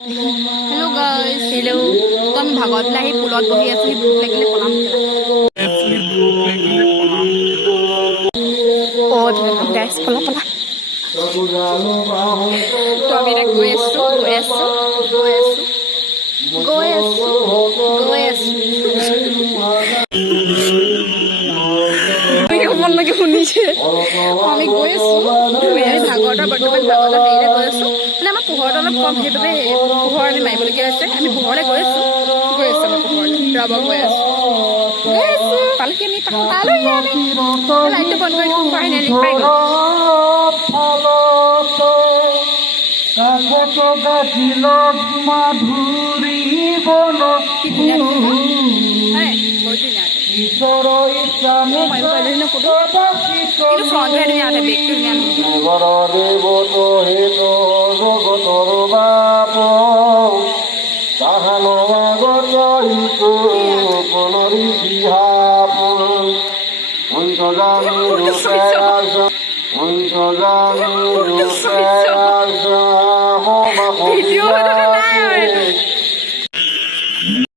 hello guys hello तो আমি ভাগত লাহি পুলত বহি আছো ভোক লাগিলে পলাম ও গাইস পলা পলা তো আমি এটা গৈ আছো মন লাগে শুনিছে আমি গৈ আছো ভাগৱতৰ বৰ্তমান ভাগৱতৰ হেৰিলে গৈ আছো মানে আমাৰ পোহৰটো অলপ কম সেইবাবে পোহৰ আমি মাৰিবলগীয়া হৈছে আমি পোহৰলৈ গৈ আছো আমি পোহৰলৈ ৰ'ব গৈ আছো পালকি আমি পালোহি আমি লাইটটো বন্ধ কৰি দিওঁ ফাইনেলি পাই গ'ল